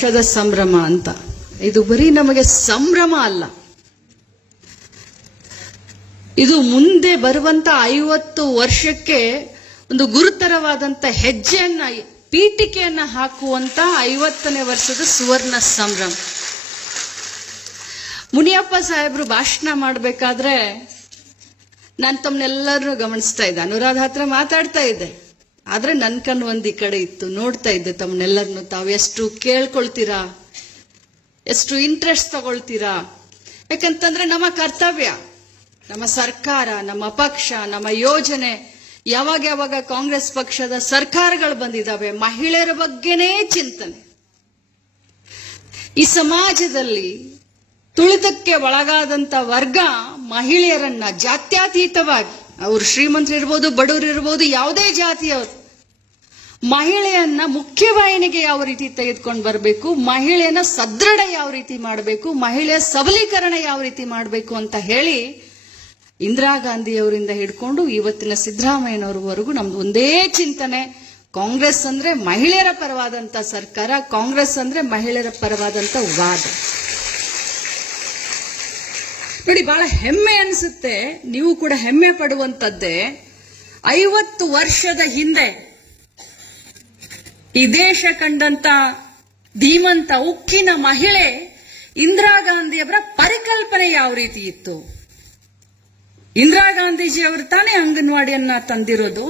ವರ್ಷದ ಸಂಭ್ರಮ ಅಂತ. ಇದು ಬರೀ ನಮಗೆ ಸಂಭ್ರಮ ಅಲ್ಲ, ಇದು ಮುಂದೆ ಬರುವಂತ 50 ವರ್ಷಕ್ಕೆ ಒಂದು ಗುರುತರವಾದಂತ ಹೆಜ್ಜೆಯನ್ನ, ಪೀಠಿಕೆಯನ್ನ ಹಾಕುವಂತ 50ನೇ ವರ್ಷದ ಸುವರ್ಣ ಸಂಭ್ರಮ. ಮುನಿಯಪ್ಪ ಸಾಹೇಬ್ರು ಭಾಷಣ ಮಾಡಬೇಕಾದ್ರೆ ನಾನು ತಮ್ಮನ್ನೆಲ್ಲರೂ ಗಮನಿಸ್ತಾ ಇದ್ದೆ, ಅನುರಾಧ ಹತ್ರ ಮಾತಾಡ್ತಾ ಇದ್ದೆ. ಆದ್ರೆ ನನ್ ಕಣ್ಣು ಒಂದ್ ಈ ಕಡೆ ಇತ್ತು, ನೋಡ್ತಾ ಇದ್ದೆ ತಮ್ಮನ್ನೆಲ್ಲರನ್ನು. ತಾವು ಎಷ್ಟು ಕೇಳ್ಕೊಳ್ತೀರಾ, ಎಷ್ಟು ಇಂಟ್ರೆಸ್ಟ್ ತಗೊಳ್ತೀರಾ. ಯಾಕಂತಂದ್ರೆ ನಮ್ಮ ಕರ್ತವ್ಯ, ನಮ್ಮ ಸರ್ಕಾರ, ನಮ್ಮ ಪಕ್ಷ, ನಮ್ಮ ಯೋಜನೆ, ಯಾವಾಗ ಕಾಂಗ್ರೆಸ್ ಪಕ್ಷದ ಸರ್ಕಾರಗಳು ಬಂದಿದ್ದಾವೆ, ಮಹಿಳೆಯರ ಬಗ್ಗೆನೇ ಚಿಂತನೆ. ಈ ಸಮಾಜದಲ್ಲಿ ತುಳಿತಕ್ಕೆ ಒಳಗಾದಂತ ವರ್ಗ ಮಹಿಳೆಯರನ್ನ ಜಾತ್ಯತೀತವಾಗಿ, ಅವರು ಶ್ರೀಮಂತರಿರ್ಬೋದು, ಬಡವರಿರ್ಬೋದು, ಯಾವುದೇ ಜಾತಿಯವರು, ಮಹಿಳೆಯನ್ನ ಮುಖ್ಯವಾಹಿನಿಗೆ ಯಾವ ರೀತಿ ತೆಗೆದುಕೊಂಡು ಬರಬೇಕು, ಮಹಿಳೆಯನ್ನ ಸದೃಢ ಯಾವ ರೀತಿ ಮಾಡಬೇಕು, ಮಹಿಳೆಯ ಸಬಲೀಕರಣ ಯಾವ ರೀತಿ ಮಾಡಬೇಕು ಅಂತ ಹೇಳಿ ಇಂದಿರಾ ಗಾಂಧಿಯವರಿಂದ ಹಿಡ್ಕೊಂಡು ಇವತ್ತಿನ ಸಿದ್ದರಾಮಯ್ಯನವರವರೆಗೂ ನಮ್ದು ಒಂದೇ ಚಿಂತನೆ. ಕಾಂಗ್ರೆಸ್ ಅಂದ್ರೆ ಮಹಿಳೆಯರ ಪರವಾದಂತ ಸರ್ಕಾರ, ಕಾಂಗ್ರೆಸ್ ಅಂದ್ರೆ ಮಹಿಳೆಯರ ಪರವಾದಂತ ವಾದ. ನೋಡಿ, ಬಹಳ ಹೆಮ್ಮೆ ಅನ್ಸುತ್ತೆ, ನೀವು ಕೂಡ ಹೆಮ್ಮೆ ಪಡುವಂತದ್ದೇ. 50 ವರ್ಷದ ಹಿಂದೆ ಈ ದೇಶ ಕಂಡಂತ ಧೀಮಂತ ಉಕ್ಕಿನ ಮಹಿಳೆ ಇಂದಿರಾ ಗಾಂಧಿಯವರ ಪರಿಕಲ್ಪನೆ ಯಾವ ರೀತಿ ಇತ್ತು. ಇಂದಿರಾ ಗಾಂಧೀಜಿ ಅವರು ತಾನೇ ಅಂಗನವಾಡಿಯನ್ನ ತಂದಿರೋದು,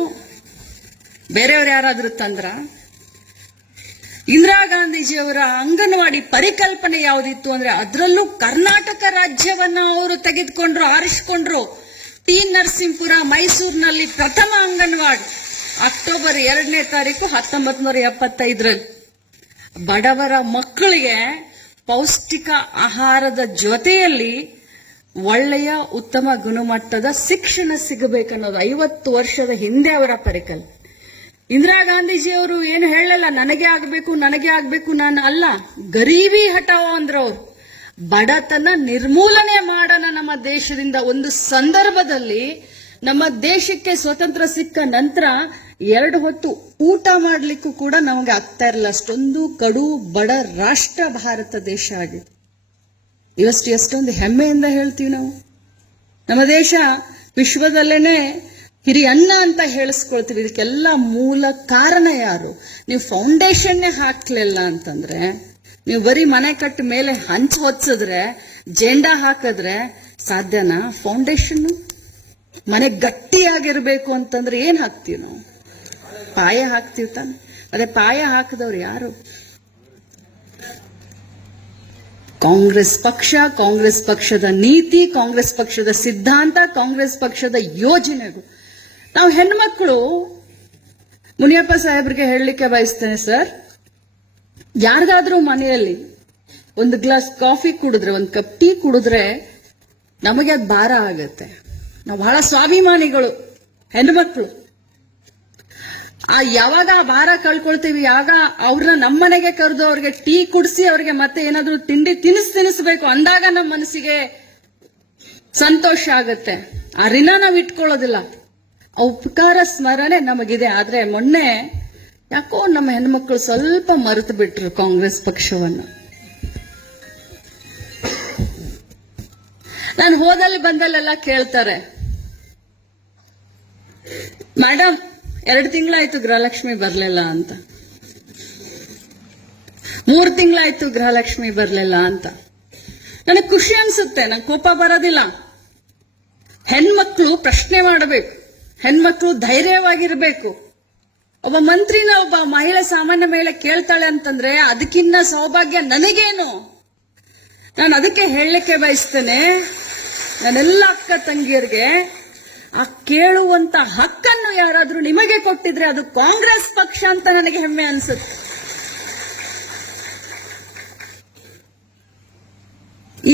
ಬೇರೆಯವರು ಯಾರಾದ್ರೂ ತಂದ್ರ? ಇಂದಿರಾ ಗಾಂಧೀಜಿಯವರ ಅಂಗನವಾಡಿ ಪರಿಕಲ್ಪನೆ ಯಾವುದಿತ್ತು ಅಂದ್ರೆ, ಅದರಲ್ಲೂ ಕರ್ನಾಟಕ ರಾಜ್ಯವನ್ನ ಅವರು ತೆಗೆದುಕೊಂಡ್ರು, ಆರಿಸಿಕೊಂಡ್ರು. ಟಿ ನರಸೀಪುರ, ಮೈಸೂರಿನಲ್ಲಿ ಪ್ರಥಮ ಅಂಗನವಾಡಿ ಅಕ್ಟೋಬರ್ 2ನೇ ತಾರೀಕು 1975ರಲ್ಲಿ ಬಡವರ ಮಕ್ಕಳಿಗೆ ಪೌಷ್ಟಿಕ ಆಹಾರದ ಜೊತೆಯಲ್ಲಿ ಒಳ್ಳೆಯ ಉತ್ತಮ ಗುಣಮಟ್ಟದ ಶಿಕ್ಷಣ ಸಿಗಬೇಕನ್ನೋದು 50 ವರ್ಷದ ಹಿಂದೆ ಅವರ ಪರಿಕಲ್ಪನೆ. ಇಂದಿರಾ ಗಾಂಧೀಜಿಯವರು ಏನು ಹೇಳಲ್ಲ, ನನಗೆ ಆಗ್ಬೇಕು ನಾನು ಅಲ್ಲ, ಗರೀಬಿ ಹಟಾವೋ ಅಂದ್ರವ್ರು. ಬಡತನ ನಿರ್ಮೂಲನೆ ಮಾಡೋಣ ನಮ್ಮ ದೇಶದಿಂದ. ಒಂದು ಸಂದರ್ಭದಲ್ಲಿ ನಮ್ಮ ದೇಶಕ್ಕೆ ಸ್ವತಂತ್ರ ಸಿಕ್ಕ ನಂತರ 2 ಹೊತ್ತು ಊಟ ಮಾಡ್ಲಿಕ್ಕೂ ಕೂಡ ನಮಗೆ ಆಗ್ತಾ ಇರಲಿಲ್ಲ, ಅಷ್ಟೊಂದು ಕಡು ಬಡ ರಾಷ್ಟ್ರ ಭಾರತ ದೇಶ ಆಗಿದೆ. ಎಷ್ಟೊಂದು ಹೆಮ್ಮೆಯಿಂದ ಹೇಳ್ತೀವಿ ನಾವು. ನಮ್ಮ ದೇಶ ವಿಶ್ವದಲ್ಲೇನೆ ಹಿರಿಯಣ್ಣ ಅಂತ ಹೇಳಿಸ್ಕೊಳ್ತೀವಿ. ಇದಕ್ಕೆಲ್ಲ ಮೂಲ ಕಾರಣ ಯಾರು? ನೀವು ಫೌಂಡೇಶನ್ನೇ ಹಾಕ್ಲಿಲ್ಲ ಅಂತಂದ್ರೆ, ನೀವು ಬರೀ ಮನೆ ಕಟ್ಟ ಮೇಲೆ ಹಂಚು ಹೊತ್ಸಿದ್ರೆ, ಜೆಂಡಾ ಹಾಕಿದ್ರೆ ಸಾಧ್ಯನಾ? ಫೌಂಡೇಶನ್ ಮನೆ ಗಟ್ಟಿಯಾಗಿರ್ಬೇಕು ಅಂತಂದ್ರೆ ಏನ್ ಹಾಕ್ತೀವಿ ನಾವು? ಪಾಯ ಹಾಕ್ತೀವಿ ತಾನೆ. ಅದೇ ಪಾಯ ಹಾಕಿದವ್ರು ಯಾರು? ಕಾಂಗ್ರೆಸ್ ಪಕ್ಷ, ಕಾಂಗ್ರೆಸ್ ಪಕ್ಷದ ನೀತಿ, ಕಾಂಗ್ರೆಸ್ ಪಕ್ಷದ ಸಿದ್ಧಾಂತ, ಕಾಂಗ್ರೆಸ್ ಪಕ್ಷದ ಯೋಜನೆಗಳು. ನಾವು ಹೆಣ್ಮಕ್ಳು, ಮುನಿಯಪ್ಪ ಸಾಹೇಬ್ರಿಗೆ ಹೇಳಲಿಕ್ಕೆ ಬಯಸ್ತೇನೆ ಸರ್, ಯಾರಿಗಾದ್ರೂ ಮನೆಯಲ್ಲಿ ಒಂದು ಗ್ಲಾಸ್ ಕಾಫಿ ಕುಡಿದ್ರೆ, ಒಂದು ಕಪ್ ಟೀ ಕುಡಿದ್ರೆ ನಮಗೆ ಅದು ಭಾರ ಆಗತ್ತೆ. ನಾವು ಬಹಳ ಸ್ವಾಭಿಮಾನಿಗಳು ಹೆಣ್ಮಕ್ಳು. ಯಾವಾಗ ಭಾರ ಕಳ್ಕೊಳ್ತೀವಿ, ಆಗ ಅವ್ರನ್ನ ನಮ್ಮನೆಗೆ ಕರೆದು ಅವ್ರಿಗೆ ಟೀ ಕುಡಿಸಿ ಅವ್ರಿಗೆ ಮತ್ತೆ ಏನಾದ್ರೂ ತಿಂಡಿ ತಿನಿಸ್ಬೇಕು ಅಂದಾಗ ನಮ್ಮ ಮನಸ್ಸಿಗೆ ಸಂತೋಷ ಆಗತ್ತೆ. ಆ ಋಣ ನಾವು ಇಟ್ಕೊಳ್ಳೋದಿಲ್ಲ. ಆ ಉಪಕಾರ ಸ್ಮರಣೆ ನಮಗಿದೆ. ಆದ್ರೆ ಮೊನ್ನೆ ಯಾಕೋ ನಮ್ಮ ಹೆಣ್ಮಕ್ಳು ಸ್ವಲ್ಪ ಮರೆತು ಬಿಟ್ರು ಕಾಂಗ್ರೆಸ್ ಪಕ್ಷವನ್ನು. ನಾನು ಹೋದಲ್ಲಿ ಬಂದಲ್ಲೆಲ್ಲ ಕೇಳ್ತಾರೆ, ಮೇಡಮ್ 2 ತಿಂಗಳಾಯ್ತು ಗೃಹಲಕ್ಷ್ಮಿ ಬರ್ಲಿಲ್ಲ ಅಂತ, 3 ತಿಂಗಳಾಯ್ತು ಗೃಹಲಕ್ಷ್ಮಿ ಬರ್ಲಿಲ್ಲ ಅಂತ. ನನಗೆ ಖುಷಿ ಅನ್ಸುತ್ತೆ, ನಂಗೆ ಕೋಪ ಬರೋದಿಲ್ಲ. ಹೆಣ್ಮಕ್ಳು ಪ್ರಶ್ನೆ ಮಾಡಬೇಕು, ಹೆಣ್ಮಕ್ಳು ಧೈರ್ಯವಾಗಿರ್ಬೇಕು. ಒಬ್ಬ ಮಂತ್ರಿನ ಒಬ್ಬ ಮಹಿಳೆ, ಸಾಮಾನ್ಯ ಮಹಿಳೆ ಕೇಳ್ತಾಳೆ ಅಂತಂದ್ರೆ ಅದಕ್ಕಿನ್ನ ಸೌಭಾಗ್ಯ ನನಗೇನು? ನಾನು ಅದಕ್ಕೆ ಹೇಳಲಿಕ್ಕೆ ಬಯಸ್ತೇನೆ, ನನ್ನೆಲ್ಲ ಅಕ್ಕ ತಂಗಿಯರಿಗೆ, ಆ ಕೇಳುವಂತ ಹಕ್ಕನ್ನು ಯಾರಾದ್ರೂ ನಿಮಗೆ ಕೊಟ್ಟಿದ್ರೆ ಅದು ಕಾಂಗ್ರೆಸ್ ಪಕ್ಷ ಅಂತ ನನಗೆ ಹೆಮ್ಮೆ ಅನ್ಸುತ್ತೆ.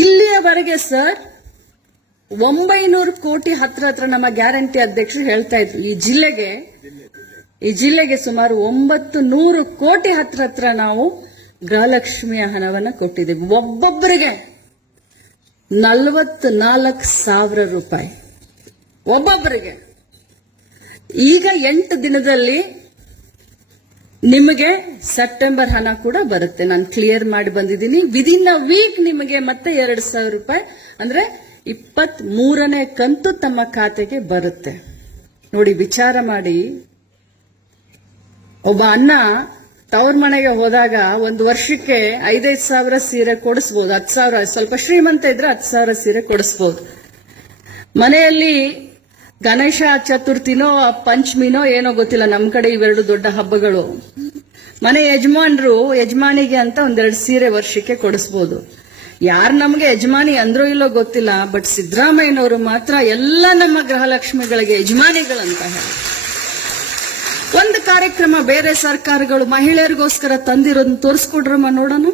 ಇಲ್ಲಿಯವರೆಗೆ ಸರ್ 900 ಕೋಟಿ ಹತ್ರ ನಮ್ಮ ಗ್ಯಾರಂಟಿ ಅಧ್ಯಕ್ಷರು ಹೇಳ್ತಾ ಇದ್ರು. ಈ ಜಿಲ್ಲೆಗೆ ಸುಮಾರು 900 ಕೋಟಿ ಹತ್ರ ನಾವು ಗೃಹಲಕ್ಷ್ಮಿಯ ಹಣವನ್ನ ಕೊಟ್ಟಿದ್ದೀವಿ. ಒಬ್ಬೊಬ್ಬರಿಗೆ 44,000 ರೂಪಾಯಿ ಒಬ್ಬೊಬ್ಬರಿಗೆ. ಈಗ 8 ದಿನದಲ್ಲಿ ನಿಮಗೆ ಸೆಪ್ಟೆಂಬರ್ ಹಣ ಕೂಡ ಬರುತ್ತೆ. ನಾನು ಕ್ಲಿಯರ್ ಮಾಡಿ ಬಂದಿದ್ದೀನಿ. ವಿದಿನ್ ಅ ವೀಕ್ ನಿಮಗೆ ಮತ್ತೆ 2,000 ರೂಪಾಯಿ ಅಂದ್ರೆ 23ನೇ ಕಂತು ತಮ್ಮ ಖಾತೆಗೆ ಬರುತ್ತೆ. ನೋಡಿ, ವಿಚಾರ ಮಾಡಿ. ಒಬ್ಬ ಅಣ್ಣ ತವ್ರ ಮನೆಗೆ ಹೋದಾಗ ಒಂದು ವರ್ಷಕ್ಕೆ 5,000 ಸಾವಿರ ಸೀರೆ ಕೊಡಿಸ್ಬೋದು. 10,000 ಸ್ವಲ್ಪ ಶ್ರೀಮಂತ ಇದ್ರೆ 10,000 ಸೀರೆ ಕೊಡಿಸ್ಬೋದು. ಮನೆಯಲ್ಲಿ ಗಣೇಶ ಚತುರ್ಥಿನೋ ಪಂಚಮಿನೋ ಏನೋ ಗೊತ್ತಿಲ್ಲ, ನಮ್ಮ ಕಡೆ ಇವೆರಡು ದೊಡ್ಡ ಹಬ್ಬಗಳು. ಮನೆ ಯಜಮಾನಿಗೆ ಅಂತ 1-2 ಸೀರೆ ವರ್ಷಕ್ಕೆ ಕೊಡಿಸ್ಬೋದು. ಯಾರು ನಮಗೆ ಯಜಮಾನಿ ಅಂದ್ರೋ ಇಲ್ಲೋ ಗೊತ್ತಿಲ್ಲ, ಬಟ್ ಸಿದ್ದರಾಮಯ್ಯನವರು ಮಾತ್ರ ಎಲ್ಲ ನಮ್ಮ ಗೃಹಲಕ್ಷ್ಮಿಗಳಿಗೆ ಯಜಮಾನಿಗಳಂತ ಹೇಳಿ ಒಂದು ಕಾರ್ಯಕ್ರಮ ಬೇರೆ ಸರ್ಕಾರಗಳು ಮಹಿಳೆಯರಿಗೋಸ್ಕರ ತಂದಿರೋದನ್ನ ತೋರಿಸ್ಕೊಡ್ರಮ್ಮ ನೋಡೋಣ.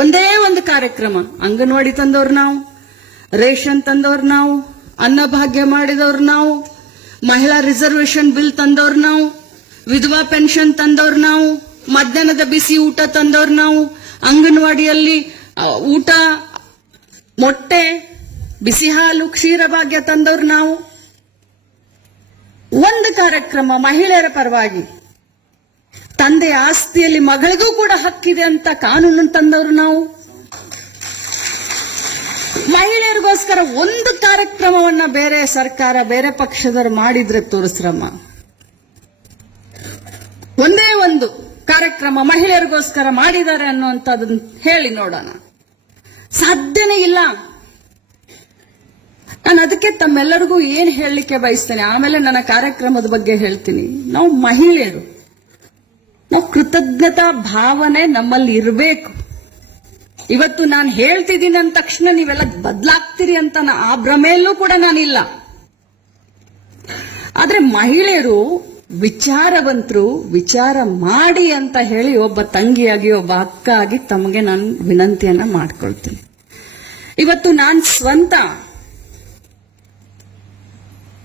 ಒಂದೇ ಒಂದು ಕಾರ್ಯಕ್ರಮ. ಅಂಗನವಾಡಿ ತಂದವ್ರು ನಾವು, ರೇಷನ್ ತಂದವ್ರು ನಾವು, ಅನ್ನಭಾಗ್ಯ ಮಾಡಿದವ್ರು ನಾವು, ಮಹಿಳಾ ರಿಸರ್ವೇಶನ್ ಬಿಲ್ ತಂದವ್ರು ನಾವು, ವಿಧವಾ ಪೆನ್ಷನ್ ತಂದವ್ರು ನಾವು, ಮಧ್ಯಾಹ್ನದ ಬಿಸಿ ಊಟ ತಂದವ್ರು ನಾವು, ಅಂಗನವಾಡಿಯಲ್ಲಿ ಊಟ, ಮೊಟ್ಟೆ, ಬಿಸಿ ಹಾಲು, ಕ್ಷೀರಭಾಗ್ಯ ತಂದವ್ರು ನಾವು. ಒಂದು ಕಾರ್ಯಕ್ರಮ ಮಹಿಳೆಯರ ಪರವಾಗಿ, ತಂದೆಯ ಆಸ್ತಿಯಲ್ಲಿ ಮಗಳಿಗೂ ಕೂಡ ಹಕ್ಕಿದೆ ಅಂತ ಕಾನೂನು ತಂದವರು ನಾವು. ಮಹಿಳೆಯರಿಗೋಸ್ಕರ ಒಂದು ಕಾರ್ಯಕ್ರಮವನ್ನ ಬೇರೆ ಸರ್ಕಾರ, ಬೇರೆ ಪಕ್ಷದವರು ಮಾಡಿದ್ರೆ ತೋರಿಸ್ರಮ್ಮ. ಒಂದೇ ಒಂದು ಕಾರ್ಯಕ್ರಮ ಮಹಿಳೆಯರಿಗೋಸ್ಕರ ಮಾಡಿದ್ದಾರೆ ಅನ್ನುವಂಥದ್ದನ್ನು ಹೇಳಿ ನೋಡೋಣ. ಸಾಧ್ಯನೇ ಇಲ್ಲ. ನಾನು ಅದಕ್ಕೆ ತಮ್ಮೆಲ್ಲರಿಗೂ ಏನ್ ಹೇಳಲಿಕ್ಕೆ ಬಯಸ್ತೇನೆ, ಆಮೇಲೆ ನನ್ನ ಕಾರ್ಯಕ್ರಮದ ಬಗ್ಗೆ ಹೇಳ್ತೀನಿ. ನಾವು ಮಹಿಳೆಯರು, ನಾವು ಕೃತಜ್ಞತಾ ಭಾವನೆ ನಮ್ಮಲ್ಲಿ ಇರಬೇಕು. ಇವತ್ತು ನಾನು ಹೇಳ್ತಿದ್ದೀನಿ ಅಂದ ತಕ್ಷಣ ನೀವೆಲ್ಲ ಬದಲಾಗ್ತೀರಿ ಅಂತ ಆ ಭ್ರಮೆಯಲ್ಲೂ ಕೂಡ ನಾನಿಲ್ಲ. ಆದ್ರೆ ಮಹಿಳೆಯರು ವಿಚಾರವಂತರು, ವಿಚಾರ ಮಾಡಿ ಅಂತ ಹೇಳಿ ಒಬ್ಬ ತಂಗಿಯಾಗಿ, ಒಬ್ಬ ಅಕ್ಕ ಆಗಿ ತಮಗೆ ನಾನು ವಿನಂತಿಯನ್ನ ಮಾಡ್ಕೊಳ್ತೀನಿ. ಇವತ್ತು ನಾನು ಸ್ವಂತ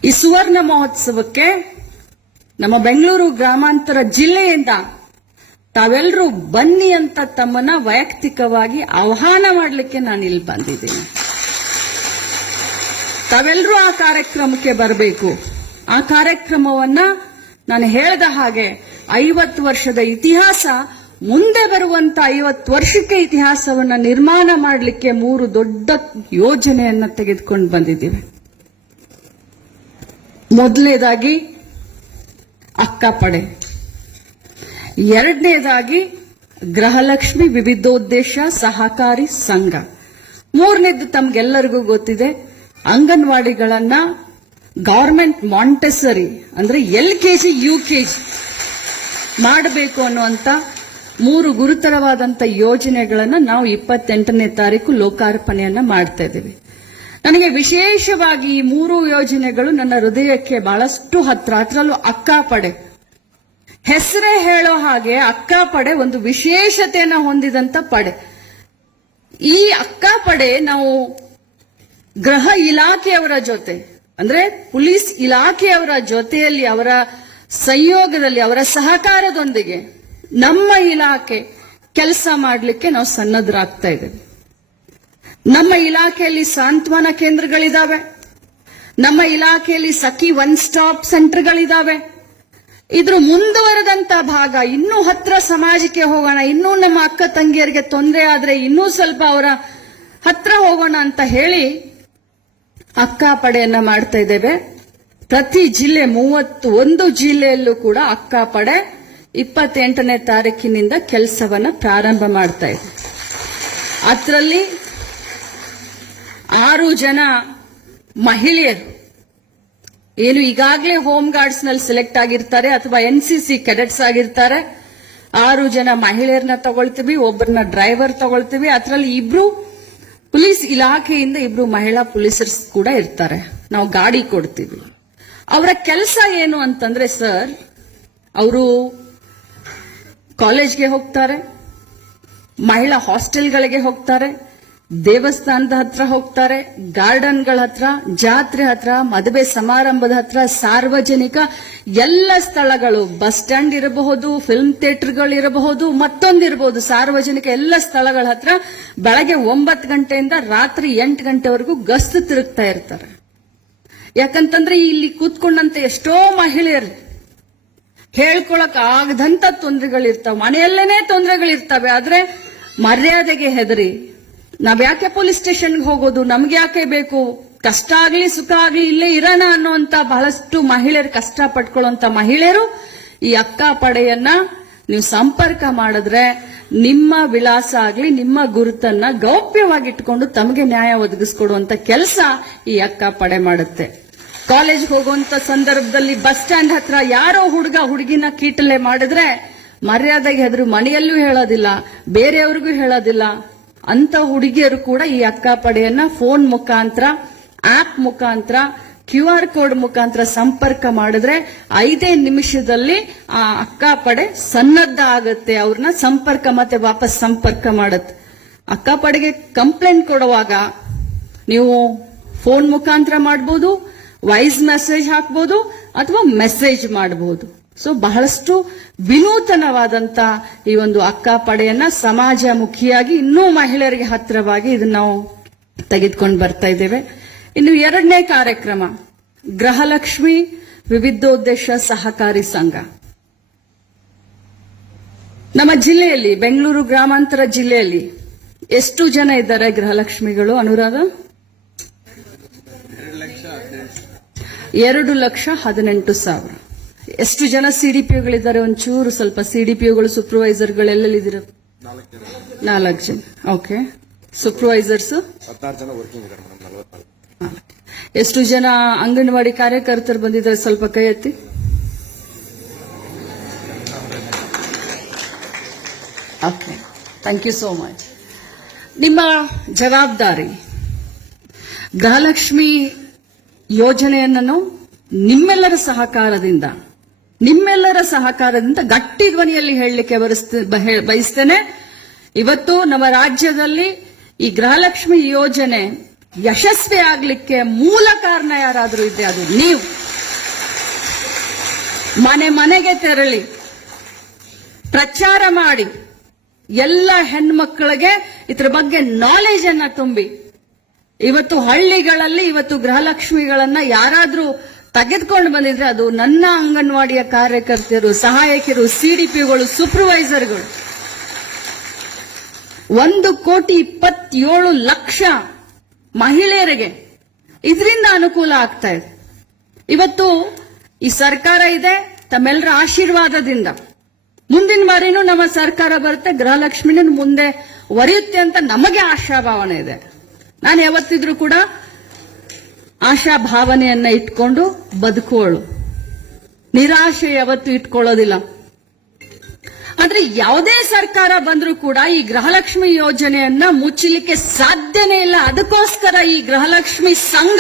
ಈ ಸುವರ್ಣ ಮಹೋತ್ಸವಕ್ಕೆ ನಮ್ಮ ಬೆಂಗಳೂರು ಗ್ರಾಮಾಂತರ ಜಿಲ್ಲೆಯಿಂದ ತಾವೆಲ್ಲರೂ ಬನ್ನಿ ಅಂತ ತಮ್ಮನ್ನ ವೈಯಕ್ತಿಕವಾಗಿ ಆಹ್ವಾನ ಮಾಡಲಿಕ್ಕೆ ನಾನು ಇಲ್ಲಿ ಬಂದಿದ್ದೀನಿ. ತಾವೆಲ್ಲರೂ ಆ ಕಾರ್ಯಕ್ರಮಕ್ಕೆ ಬರಬೇಕು. ಆ ಕಾರ್ಯಕ್ರಮವನ್ನ ನಾನು ಹೇಳಿದ ಹಾಗೆ 50 ವರ್ಷದ ಇತಿಹಾಸ, ಮುಂದೆ ಬರುವಂತ 50 ವರ್ಷಕ್ಕೆ ಇತಿಹಾಸವನ್ನ ನಿರ್ಮಾಣ ಮಾಡಲಿಕ್ಕೆ 3 ದೊಡ್ಡ ಯೋಜನೆಯನ್ನ ತೆಗೆದುಕೊಂಡು ಬಂದಿದ್ದೀವಿ. ಮೊದಲನೇದಾಗಿ ಅಕ್ಕಪಡೆ, ಎರಡನೇದಾಗಿ ಗೃಹಲಕ್ಷ್ಮಿ ವಿವಿಧೋದ್ದೇಶ ಸಹಕಾರಿ ಸಂಘ, ಮೂರನೇದು ತಮ್ಗೆಲ್ಲರಿಗೂ ಗೊತ್ತಿದೆ ಅಂಗನವಾಡಿಗಳನ್ನ ಗವರ್ಮೆಂಟ್ ಮಾಂಟೆಸರಿ ಅಂದ್ರೆ LKG UKG ಮಾಡಬೇಕು ಅನ್ನುವಂತ 3 ಗುರುತರವಾದಂತ ಯೋಜನೆಗಳನ್ನ ನಾವು 28ನೇ ತಾರೀಕು ಲೋಕಾರ್ಪಣೆಯನ್ನ ಮಾಡ್ತಾ ಇದ್ದೀವಿ. ನನಗೆ ವಿಶೇಷವಾಗಿ ಈ 3 ಯೋಜನೆಗಳು ನನ್ನ ಹೃದಯಕ್ಕೆ ಬಹಳಷ್ಟು ಹತ್ರ. ಅದರಲ್ಲೂ ಅಕ್ಕಪಡೆ, ಹೆಸರೇ ಹೇಳೋ ಹಾಗೆ ಅಕ್ಕಪಡೆ ಒಂದು ವಿಶೇಷತೆಯನ್ನ ಹೊಂದಿದಂತ ಪಡೆ. ಈ ಅಕ್ಕಪಡೆ ನಾವು ಗೃಹ ಇಲಾಖೆಯವರ ಜೊತೆ ಅಂದ್ರೆ ಪೊಲೀಸ್ ಇಲಾಖೆಯವರ ಜೊತೆಯಲ್ಲಿ, ಅವರ ಸಂಯೋಗದಲ್ಲಿ, ಅವರ ಸಹಕಾರದೊಂದಿಗೆ ನಮ್ಮ ಇಲಾಖೆ ಕೆಲಸ ಮಾಡಲಿಕ್ಕೆ ನಾವು ಸನ್ನದ್ಧರಾಗ್ತಾ ಇದ್ದೇವೆ. ನಮ್ಮ ಇಲಾಖೆಯಲ್ಲಿ ಸಾಂತ್ವನ ಕೇಂದ್ರಗಳಿದಾವೆ, ನಮ್ಮ ಇಲಾಖೆಯಲ್ಲಿ ಸಖಿ ಒನ್ ಸ್ಟಾಪ್ ಸೆಂಟರ್ಗಳಿದಾವೆ. ಇದ್ರ ಮುಂದುವರೆದಂತ ಭಾಗ, ಇನ್ನೂ ಹತ್ರ ಸಮಾಜಕ್ಕೆ ಹೋಗೋಣ, ಇನ್ನೂ ನಮ್ಮ ಅಕ್ಕ ತಂಗಿಯರಿಗೆ ತೊಂದರೆ ಆದ್ರೆ ಇನ್ನೂ ಸ್ವಲ್ಪ ಅವರ ಹತ್ರ ಹೋಗೋಣ ಅಂತ ಹೇಳಿ ಅಕ್ಕಪಡೆಯನ್ನ ಮಾಡ್ತಾ ಇದ್ದೇವೆ. ಪ್ರತಿ ಜಿಲ್ಲೆ 31 ಜಿಲ್ಲೆಯಲ್ಲೂ ಕೂಡ ಅಕ್ಕಪಡೆ 28ನೇ ತಾರೀಕಿನಿಂದ ಕೆಲಸವನ್ನ ಪ್ರಾರಂಭ ಮಾಡ್ತಾ ಇದೆ. ಅದರಲ್ಲಿ 6 ಜನ ಮಹಿಳೆಯರು ಏನು ಈಗಾಗಲೇ ಹೋಮ್ ಗಾರ್ಡ್ಸ್ ನಲ್ಲಿ ಸೆಲೆಕ್ಟ್ ಆಗಿರ್ತಾರೆ ಅಥವಾ NCC ಕೆಡೆಟ್ಸ್ ಆಗಿರ್ತಾರೆ. 6 ಜನ ಮಹಿಳೆಯರನ್ನ ತಗೊಳ್ತೀವಿ, ಒಬ್ಬರನ್ನ ಡ್ರೈವರ್ ತಗೊಳ್ತೀವಿ. ಅದರಲ್ಲಿ 2 ಪೊಲೀಸ್ ಇಲಾಖೆಯಿಂದ 2 ಮಹಿಳಾ ಪೊಲೀಸರ್ಸ್ ಕೂಡ ಇರ್ತಾರೆ. ನಾವು ಗಾಡಿ ಕೊಡ್ತೀವಿ. ಅವರ ಕೆಲಸ ಏನು ಅಂತಂದ್ರೆ, ಸರ್, ಅವರು ಕಾಲೇಜ್ಗೆ ಹೋಗ್ತಾರೆ, ಮಹಿಳಾ ಹಾಸ್ಟೆಲ್ಗಳಿಗೆ ಹೋಗ್ತಾರೆ, ದೇವಸ್ಥಾನದ ಹತ್ರ ಹೋಗ್ತಾರೆ, ಗಾರ್ಡನ್ಗಳ ಹತ್ರ, ಜಾತ್ರೆ ಹತ್ರ, ಮದುವೆ ಸಮಾರಂಭದ ಹತ್ರ, ಸಾರ್ವಜನಿಕ ಎಲ್ಲ ಸ್ಥಳಗಳು, ಬಸ್ ಸ್ಟ್ಯಾಂಡ್ ಇರಬಹುದು, ಫಿಲ್ಮ್ ಥಿಯೇಟರ್ಗಳು ಇರಬಹುದು, ಮತ್ತೊಂದಿರಬಹುದು, ಸಾರ್ವಜನಿಕ ಎಲ್ಲ ಸ್ಥಳಗಳ ಹತ್ರ ಬೆಳಗ್ಗೆ 9 ಗಂಟೆಯಿಂದ ರಾತ್ರಿ 8 ಗಂಟೆವರೆಗೂ ಗಸ್ತು ತಿರುಗ್ತಾ ಇರ್ತಾರೆ. ಯಾಕಂತಂದ್ರೆ ಇಲ್ಲಿ ಕೂತ್ಕೊಂಡಂತ ಎಷ್ಟೋ ಮಹಿಳೆಯರು ಹೇಳ್ಕೊಳಕ್ ಆಗದಂತ ತೊಂದರೆಗಳಿರ್ತಾವೆ, ಮನೆಯಲ್ಲೇನೆ ತೊಂದರೆಗಳಿರ್ತವೆ. ಆದ್ರೆ ಮರ್ಯಾದೆಗೆ ಹೆದರಿ ನಾವ್ ಯಾಕೆ ಪೊಲೀಸ್ ಸ್ಟೇಷನ್ಗೆ ಹೋಗೋದು, ನಮ್ಗೆ ಯಾಕೆ ಬೇಕು, ಕಷ್ಟ ಆಗ್ಲಿ ಸುಖ ಆಗ್ಲಿ ಇಲ್ಲೇ ಇರೋಣ ಅನ್ನೋಂತ ಬಹಳಷ್ಟು ಮಹಿಳೆಯರು, ಕಷ್ಟ ಪಟ್ಕೊಳ್ಳುವಂತ ಮಹಿಳೆಯರು ಈ ಅಕ್ಕ ಪಡೆಯನ್ನ ನೀವು ಸಂಪರ್ಕ ಮಾಡಿದ್ರೆ ನಿಮ್ಮ ವಿಳಾಸ ಆಗ್ಲಿ ನಿಮ್ಮ ಗುರುತನ್ನ ಗೌಪ್ಯವಾಗಿಟ್ಕೊಂಡು ತಮಗೆ ನ್ಯಾಯ ಒದಗಿಸ್ಕೊಡುವಂತ ಕೆಲಸ ಈ ಅಕ್ಕ ಪಡೆ ಮಾಡುತ್ತೆ. ಕಾಲೇಜ್ ಹೋಗುವಂತ ಸಂದರ್ಭದಲ್ಲಿ ಬಸ್ ಸ್ಟ್ಯಾಂಡ್ ಹತ್ರ ಯಾರೋ ಹುಡುಗ ಹುಡುಗಿನ ಕೀಟಲೆ ಮಾಡಿದ್ರೆ ಮರ್ಯಾದೆಗೆ ಹೆದರು ಮನೆಯಲ್ಲೂ ಹೇಳೋದಿಲ್ಲ, ಬೇರೆಯವ್ರಿಗೂ ಹೇಳೋದಿಲ್ಲ. ಅಂತ ಹುಡುಗಿಯರು ಕೂಡ ಈ ಅಕ್ಕ ಪಡೆಯನ್ನ ಫೋನ್ ಮುಖಾಂತರ, ಆಪ್ ಮುಖಾಂತರ, QR ಕೋಡ್ ಮುಖಾಂತರ ಸಂಪರ್ಕ ಮಾಡಿದ್ರೆ 5 ನಿಮಿಷದಲ್ಲಿ ಆ ಅಕ್ಕ ಪಡೆ ಸನ್ನದ್ಧ ಆಗುತ್ತೆ, ಅವ್ರನ್ನ ಸಂಪರ್ಕ ಮತ್ತೆ ವಾಪಸ್ ಸಂಪರ್ಕ ಮಾಡುತ್ತೆ. ಅಕ್ಕ ಪಡೆಗೆ ಕಂಪ್ಲೇಂಟ್ ಕೊಡುವಾಗ ನೀವು ಫೋನ್ ಮುಖಾಂತರ ಮಾಡಬಹುದು, ವಾಯ್ಸ್ ಮೆಸೇಜ್ ಹಾಕಬಹುದು ಅಥವಾ ಮೆಸೇಜ್ ಮಾಡಬಹುದು. ಸೊ ಬಹಳಷ್ಟು ವಿನೂತನವಾದಂತ ಈ ಒಂದು ಅಕ್ಕ ಪಡೆಯನ್ನ ಸಮಾಜಮುಖಿಯಾಗಿ ಇನ್ನೂ ಮಹಿಳೆಯರಿಗೆ ಹತ್ತಿರವಾಗಿ ಇದನ್ನ ನಾವು ತೆಗೆದುಕೊಂಡು ಬರ್ತಾ ಇದ್ದೇವೆ. ಇನ್ನು 2ನೇ ಕಾರ್ಯಕ್ರಮ ಗೃಹಲಕ್ಷ್ಮಿ ವಿವಿಧೋದ್ದೇಶ ಸಹಕಾರಿ ಸಂಘ. ನಮ್ಮ ಜಿಲ್ಲೆಯಲ್ಲಿ, ಬೆಂಗಳೂರು ಗ್ರಾಮಾಂತರ ಜಿಲ್ಲೆಯಲ್ಲಿ ಎಷ್ಟು ಜನ ಇದ್ದಾರೆ ಗೃಹಲಕ್ಷ್ಮಿಗಳು ಅನುರಾಧ? 2,18,000. ಎಷ್ಟು ಜನ CDPOಗಳಿದ್ದಾರೆ? ಒಂಚೂರು ಸ್ವಲ್ಪ CDPOಗಳು, ಸೂಪರ್ವೈಸರ್ಗಳೆಲ್ಲಿದ್ದೀರ? 4 ಜನ. ಓಕೆ. ಸೂಪರ್ವೈಸರ್ಸ್ 16 ಜನ ವರ್ಕಿಂಗ್ ಇದ್ದಾರೆ ಮೇಡಮ್. 44. ಎಷ್ಟು ಜನ ಅಂಗನವಾಡಿ ಕಾರ್ಯಕರ್ತರು ಬಂದಿದ್ದಾರೆ? ಸ್ವಲ್ಪ ಕೈ ಎತ್ತಿ. Okay, thank you so much. ನಿಮ್ಮ ಜವಾಬ್ದಾರಿ ಗೃಹಲಕ್ಷ್ಮಿ ಯೋಜನೆಯನ್ನು ನಿಮ್ಮೆಲ್ಲರ ಸಹಕಾರದಿಂದ ಗಟ್ಟಿ ಧ್ವನಿಯಲ್ಲಿ ಹೇಳಲಿಕ್ಕೆ ಬಯಸ್ತೇನೆ. ಇವತ್ತು ನಮ್ಮ ರಾಜ್ಯದಲ್ಲಿ ಈ ಗೃಹಲಕ್ಷ್ಮಿ ಯೋಜನೆ ಯಶಸ್ವಿ ಆಗ್ಲಿಕ್ಕೆ ಮೂಲ ಕಾರಣ ಯಾರಾದರೂ ಇದೆ, ಅದು ನೀವು. ಮನೆ ಮನೆಗೆ ತೆರಳಿ ಪ್ರಚಾರ ಮಾಡಿ ಎಲ್ಲ ಹೆಣ್ಮಕ್ಕಳಿಗೆ ಇದರ ಬಗ್ಗೆ ನಾಲೆಜ್ ಅನ್ನ ತುಂಬಿ ಇವತ್ತು ಹಳ್ಳಿಗಳಲ್ಲಿ ಇವತ್ತು ಗೃಹಲಕ್ಷ್ಮಿಗಳನ್ನ ಯಾರಾದ್ರೂ ತೆಗೆದುಕೊಂಡು ಬಂದಿದ್ರೆ ಅದು ನನ್ನ ಅಂಗನವಾಡಿಯ ಕಾರ್ಯಕರ್ತರು, ಸಹಾಯಕಿಯರು, CDPOಗಳು, ಸೂಪರ್ವೈಸರ್ಗಳು. 1,27,00,000 ಮಹಿಳೆಯರಿಗೆ ಇದರಿಂದ ಅನುಕೂಲ ಆಗ್ತಾ ಇದೆ. ಇವತ್ತು ಈ ಸರ್ಕಾರ ಇದೆ, ತಮ್ಮೆಲ್ಲರ ಆಶೀರ್ವಾದದಿಂದ ಮುಂದಿನ ಬಾರಿನೂ ನಮ್ಮ ಸರ್ಕಾರ ಬರುತ್ತೆ, ಗೃಹಲಕ್ಷ್ಮಿನ ಮುಂದೆ ಒರೆಯುತ್ತೆ ಅಂತ ನಮಗೆ ಆಶಾಭಾವನೆ ಇದೆ. ನಾನು ಯಾವತ್ತಿದ್ರೂ ಕೂಡ ಆಶಾಭಾವನೆಯನ್ನ ಇಟ್ಕೊಂಡು ಬದುಕೋಳು, ನಿರಾಶೆ ಯಾವತ್ತೂ ಇಟ್ಕೊಳ್ಳೋದಿಲ್ಲ. ಆದ್ರೆ ಯಾವುದೇ ಸರ್ಕಾರ ಬಂದ್ರೂ ಕೂಡ ಈ ಗೃಹಲಕ್ಷ್ಮಿ ಯೋಜನೆಯನ್ನ ಮುಚ್ಚಲಿಕ್ಕೆ ಸಾಧ್ಯನೇ ಇಲ್ಲ. ಅದಕ್ಕೋಸ್ಕರ ಈ ಗೃಹಲಕ್ಷ್ಮಿ ಸಂಘ,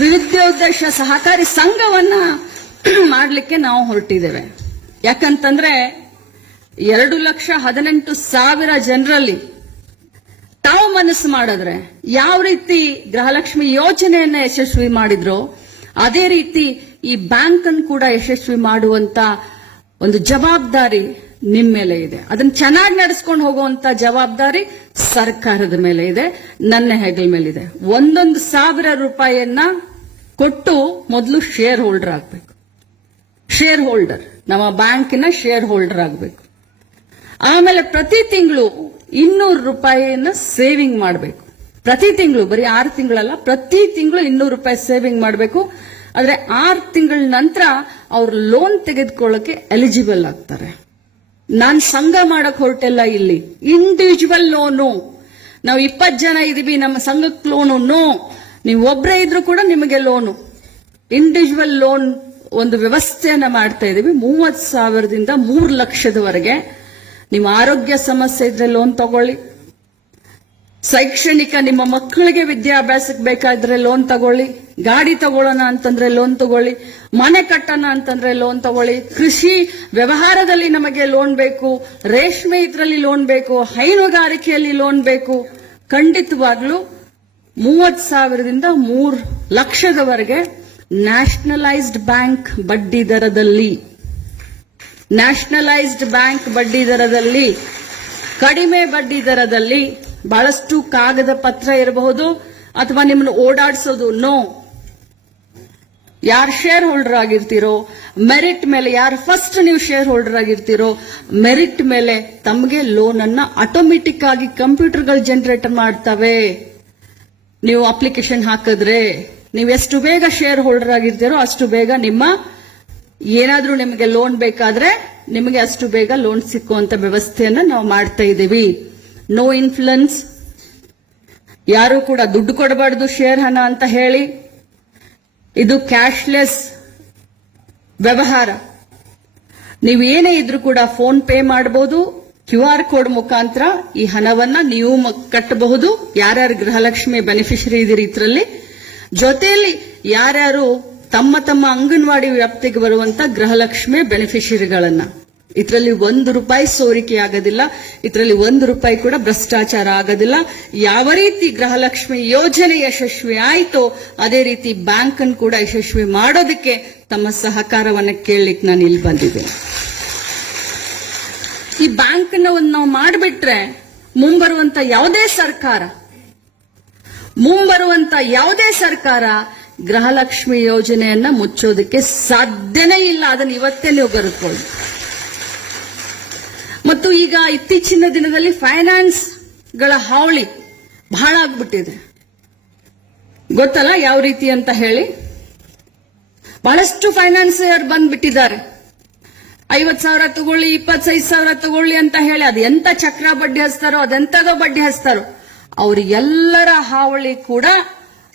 ವಿವಿಧೋದ್ದೇಶ ಸಹಕಾರಿ ಸಂಘವನ್ನ ಮಾಡಲಿಕ್ಕೆ ನಾವು ಹೊರಟಿದ್ದೇವೆ. ಯಾಕಂತಂದ್ರೆ 2,18,000 ಜನರಲ್ಲಿ ತಾವು ಮನಸ್ಸು ಮಾಡಿದ್ರೆ ಯಾವ ರೀತಿ ಗೃಹಲಕ್ಷ್ಮಿ ಯೋಜನೆಯನ್ನ ಯಶಸ್ವಿ ಮಾಡಿದ್ರೋ ಅದೇ ರೀತಿ ಈ ಬ್ಯಾಂಕ್ ಅನ್ನು ಕೂಡ ಯಶಸ್ವಿ ಮಾಡುವಂತ ಒಂದು ಜವಾಬ್ದಾರಿ ನಿಮ್ಮ ಮೇಲೆ ಇದೆ. ಅದನ್ನ ಚೆನ್ನಾಗಿ ನಡೆಸ್ಕೊಂಡು ಹೋಗುವಂತ ಜವಾಬ್ದಾರಿ ಸರ್ಕಾರದ ಮೇಲೆ ಇದೆ, ನನ್ನ ಹೆಗಲ ಮೇಲಿದೆ. 1,000 ರೂಪಾಯಿಯನ್ನ ಕೊಟ್ಟು ಮೊದಲು ಶೇರ್ ಹೋಲ್ಡರ್ ಆಗಬೇಕು. ಶೇರ್ ಹೋಲ್ಡರ್, ನಮ್ಮ ಬ್ಯಾಂಕಿನ ಶೇರ್ ಹೋಲ್ಡರ್ ಆಗಬೇಕು. ಆಮೇಲೆ ಪ್ರತಿ ತಿಂಗಳು 200 ರೂಪಾಯಿಯನ್ನ ಸೇವಿಂಗ್ ಮಾಡಬೇಕು. ಪ್ರತಿ ತಿಂಗಳು, ಬರೀ 6 ತಿಂಗಳಲ್ಲ, ಪ್ರತಿ ತಿಂಗಳು 200 ರೂಪಾಯಿ ಸೇವಿಂಗ್ ಮಾಡಬೇಕು. ಆದ್ರೆ 6 ತಿಂಗಳ ನಂತರ ಅವ್ರು ಲೋನ್ ತೆಗೆದುಕೊಳ್ಳಕ್ಕೆ ಎಲಿಜಿಬಲ್ ಆಗ್ತಾರೆ. ನಾನ್ ಸಂಘ ಮಾಡಕ್ ಹೊರಟಿಲ್ಲ, ಇಲ್ಲಿ ಇಂಡಿವಿಜುವಲ್ ಲೋನು. ನಾವು 20 ಜನ ಇದೀವಿ, ನಮ್ಮ ಸಂಘಕ್ಕೆ ಲೋನು ನೋ. ನೀವು ಒಬ್ಬರೇ ಇದ್ರೂ ಕೂಡ ನಿಮಗೆ ಲೋನು, ಇಂಡಿವಿಜುವಲ್ ಲೋನ್ ಒಂದು ವ್ಯವಸ್ಥೆಯನ್ನ ಮಾಡ್ತಾ ಇದೀವಿ. 30,000ದಿಂದ 3,00,000ದವರೆಗೆ. ನಿಮ್ಮ ಆರೋಗ್ಯ ಸಮಸ್ಯೆ ಇದ್ರೆ ಲೋನ್ ತಗೊಳ್ಳಿ, ಶೈಕ್ಷಣಿಕ ನಿಮ್ಮ ಮಕ್ಕಳಿಗೆ ವಿದ್ಯಾಭ್ಯಾಸಕ್ಕೆ ಬೇಕಾದ್ರೆ ಲೋನ್ ತಗೊಳ್ಳಿ, ಗಾಡಿ ತಗೊಳ್ಳೋಣ ಅಂತಂದ್ರೆ ಲೋನ್ ತಗೊಳ್ಳಿ, ಮನೆ ಕಟ್ಟೋಣ ಅಂತಂದ್ರೆ ಲೋನ್ ತಗೊಳ್ಳಿ, ಕೃಷಿ ವ್ಯವಹಾರದಲ್ಲಿ ನಮಗೆ ಲೋನ್ ಬೇಕು, ರೇಷ್ಮೆ ಇದರಲ್ಲಿ ಲೋನ್ ಬೇಕು, ಹೈನುಗಾರಿಕೆಯಲ್ಲಿ ಲೋನ್ ಬೇಕು. ಖಂಡಿತವಾಗ್ಲೂ 30,000ದಿಂದ 3,00,000ದವರೆಗೆ ನ್ಯಾಷನಲೈಸ್ಡ್ ಬ್ಯಾಂಕ್ ಬಡ್ಡಿ ದರದಲ್ಲಿ, ನ್ಯಾಷನಲೈಸ್ಡ್ ಬ್ಯಾಂಕ್ ಬಡ್ಡಿ ದರದಲ್ಲಿ, ಕಡಿಮೆ ಬಡ್ಡಿ ದರದಲ್ಲಿ, ಬಹಳಷ್ಟು ಕಾಗದ ಪತ್ರ ಇರಬಹುದು ಅಥವಾ ನಿಮ್ಮನ್ನು ಓಡಾಡಿಸೋದು ನೋ, ಯಾರು ಶೇರ್ ಹೋಲ್ಡರ್ ಆಗಿರ್ತೀರೋ, ಮೆರಿಟ್ ಮೇಲೆ ಯಾರು ಫಸ್ಟ್ ನೀವು ಶೇರ್ ಹೋಲ್ಡರ್ ಆಗಿರ್ತೀರೋ, ಮೆರಿಟ್ ಮೇಲೆ ತಮಗೆ ಲೋನ್ ಅನ್ನ ಆಟೋಮೆಟಿಕ್ ಆಗಿ ಕಂಪ್ಯೂಟರ್ಗಳು ಜನರೇಟ್ ಮಾಡ್ತವೆ. ನೀವು ಅಪ್ಲಿಕೇಶನ್ ಹಾಕಿದ್ರೆ ನೀವು ಎಷ್ಟು ಬೇಗ ಶೇರ್ ಹೋಲ್ಡರ್ ಆಗಿರ್ತೀರೋ ಅಷ್ಟು ಬೇಗ ನಿಮ್ಮ ಏನಾದ್ರೂ ನಿಮಗೆ ಲೋನ್ ಬೇಕಾದ್ರೆ ನಿಮಗೆ ಅಷ್ಟು ಬೇಗ ಲೋನ್ ಸಿಕ್ಕುವಂತ ವ್ಯವಸ್ಥೆಯನ್ನ ನಾವು ಮಾಡ್ತಾ ಇದ್ದೀವಿ. ನೋ ಇನ್ಫ್ಲುಯೆನ್ಸ್, ಯಾರು ಕೂಡ ದುಡ್ಡು ಕೊಡಬಾರ್ದು ಶೇರ್ ಹಣ ಅಂತ ಹೇಳಿ. ಇದು ಕ್ಯಾಶ್ಲೆಸ್ ವ್ಯವಹಾರ. ನೀವು ಏನೇ ಇದ್ರೂ ಕೂಡ ಫೋನ್ ಪೇ ಮಾಡಬಹುದು, QR ಕೋಡ್ ಮುಖಾಂತರ ಈ ಹಣವನ್ನ ನೀವು ಕಟ್ಟಬಹುದು. ಯಾರ್ಯಾರು ಗೃಹಲಕ್ಷ್ಮಿ ಬೆನಿಫಿಷರಿ ಇದೀರಿ ಇದರಲ್ಲಿ, ಜೊತೆಯಲ್ಲಿ ಯಾರ್ಯಾರು ತಮ್ಮ ತಮ್ಮ ಅಂಗನವಾಡಿ ವ್ಯಾಪ್ತಿಗೆ ಬರುವಂತ ಗೃಹಲಕ್ಷ್ಮಿ ಬೆನಿಫಿಷರಿಗಳನ್ನ, ಇದರಲ್ಲಿ ₹1 ಸೋರಿಕೆ ಆಗೋದಿಲ್ಲ, ಇದರಲ್ಲಿ ₹1 ಕೂಡ ಭ್ರಷ್ಟಾಚಾರ ಆಗೋದಿಲ್ಲ. ಯಾವ ರೀತಿ ಗೃಹಲಕ್ಷ್ಮಿ ಯೋಜನೆ ಯಶಸ್ವಿ ಆಯಿತೋ ಅದೇ ರೀತಿ ಬ್ಯಾಂಕ್ ಅನ್ನು ಕೂಡ ಯಶಸ್ವಿ ಮಾಡೋದಕ್ಕೆ ತಮ್ಮ ಸಹಕಾರವನ್ನು ಕೇಳಲಿಕ್ಕೆ ನಾನು ಇಲ್ಲಿ ಬಂದಿದ್ದೇನೆ. ಈ ಬ್ಯಾಂಕ್ ನಾವು ಮಾಡಿಬಿಟ್ರೆ ಮುಂಬರುವಂತ ಯಾವುದೇ ಸರ್ಕಾರ ಗೃಹಲಕ್ಷ್ಮಿ ಯೋಜನೆಯನ್ನ ಮುಚ್ಚೋದಕ್ಕೆ ಸಾಧ್ಯನೇ ಇಲ್ಲ. ಅದನ್ನು ಇವತ್ತೇ ನೀವು ಬರೆದುಕೊಳ್ಳಿ. ಮತ್ತು ಈಗ ಇತ್ತೀಚಿನ ದಿನದಲ್ಲಿ ಫೈನಾನ್ಸ್ ಗಳ ಹಾವಳಿ ಬಹಳ ಆಗ್ಬಿಟ್ಟಿದೆ. ಗೊತ್ತಲ್ಲ ಯಾವ ರೀತಿ ಅಂತ ಹೇಳಿ. ಬಹಳಷ್ಟು ಫೈನಾನ್ಸಿಯರ್ ಬಂದ್ಬಿಟ್ಟಿದ್ದಾರೆ. 50,000 ತಗೊಳ್ಳಿ, 25,000 ತಗೊಳ್ಳಿ ಅಂತ ಹೇಳಿ ಅದು ಎಂತ ಚಕ್ರ ಬಡ್ಡಿ ಹಚ್ತಾರೋ, ಅದೆಂತದೋ ಬಡ್ಡಿ ಹಚ್ತಾರೋ, ಅವರಿಗೆಲ್ಲರ ಹಾವಳಿ ಕೂಡ